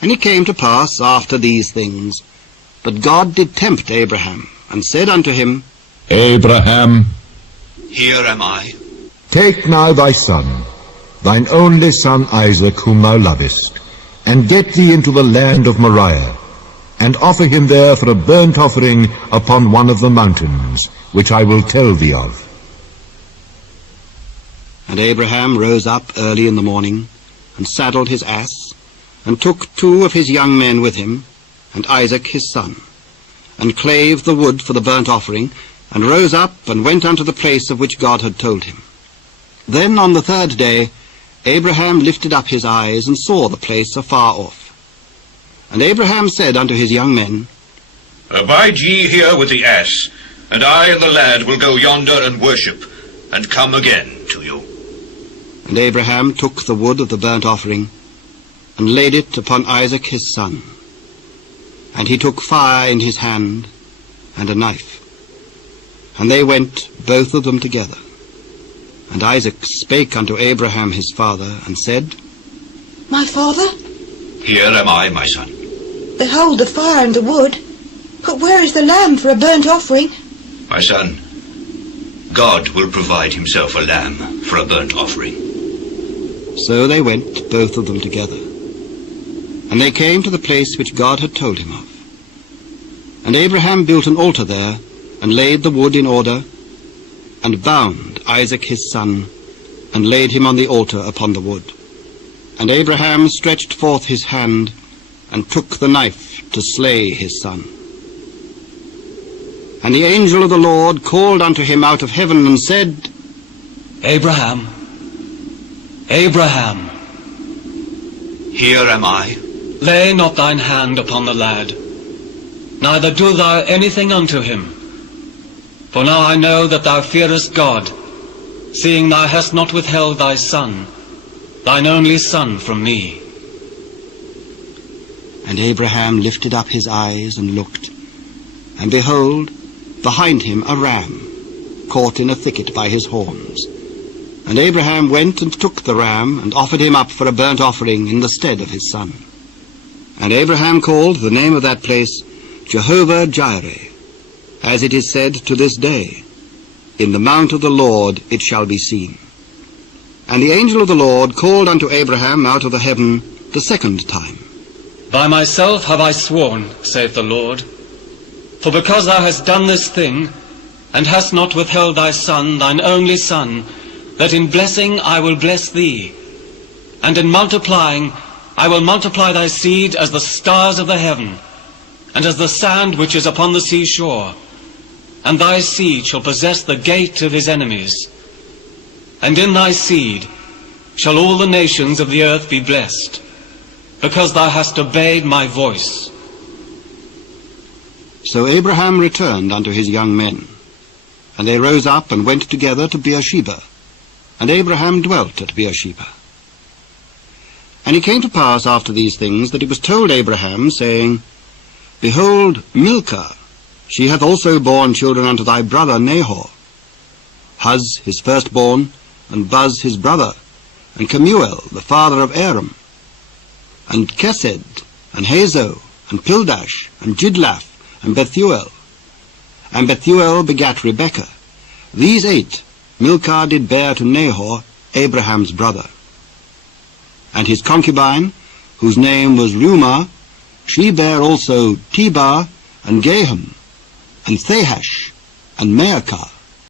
And it came to pass after these things, that God did tempt Abraham, and said unto him, Abraham, here am I. take now thy son, thine only son Isaac, whom thou lovest, and get thee into the land of Moriah, and offer him there for a burnt offering upon one of the mountains, which I will tell thee of. And Abraham rose up early in the morning, and saddled his ass, and took 2 of his young men with him, and Isaac his son, and clave the wood for the burnt offering, and rose up, and went unto the place of which God had told him. Then on the 3rd day Abraham lifted up his eyes, and saw the place afar off. And Abraham said unto his young men, Abide ye here with the ass, and I and the lad will go yonder and worship, and come again to you. And Abraham took the wood of the burnt offering, and laid it upon Isaac his son. And he took fire in his hand, and a knife. And they went, both of them together. And Isaac spake unto Abraham his father, and said, My father? Here am I, my son. Behold the fire and the wood, but where is the lamb for a burnt offering? My son, God will provide himself a lamb for a burnt offering. So they went, both of them together. And they came to the place which God had told him of. And Abraham built an altar there, and laid the wood in order, and bound Isaac his son, and laid him on the altar upon the wood. And Abraham stretched forth his hand, and took the knife to slay his son. And the angel of the Lord called unto him out of heaven, and said, Abraham, Abraham. Here am I. Lay not thine hand upon the lad, neither do thou anything unto him. For now I know that thou fearest God, seeing thou hast not withheld thy son, thine only son, from me. And Abraham lifted up his eyes and looked, and behold, behind him a ram, caught in a thicket by his horns. And Abraham went and took the ram, and offered him up for a burnt offering in the stead of his son. And Abraham called the name of that place Jehovah-Jireh, as it is said to this day, In the mount of the Lord it shall be seen. And the angel of the Lord called unto Abraham out of the heaven the 2nd time. By myself have I sworn, saith the Lord, for because thou hast done this thing, and hast not withheld thy son, thine only son, that in blessing I will bless thee, and in multiplying I will multiply thy seed as the stars of the heaven, and as the sand which is upon the seashore. And thy seed shall possess the gate of his enemies. And in thy seed shall all the nations of the earth be blessed, because thou hast obeyed my voice. So Abraham returned unto his young men, and they rose up and went together to Beersheba, and Abraham dwelt at Beersheba. And it came to pass after these things, that it was told Abraham, saying, Behold, Milcah, she hath also borne children unto thy brother Nahor, Huz his firstborn, and Buz his brother, and Kemuel the father of Aram, and Kesed, and Hazo, and Pildash, and Jidlaph, and Bethuel. And Bethuel begat Rebekah. These 8 Milcah did bear to Nahor, Abraham's brother. And his concubine, whose name was Reumah, she bare also Tebah, and Gaham, and Thahash, and Maacah.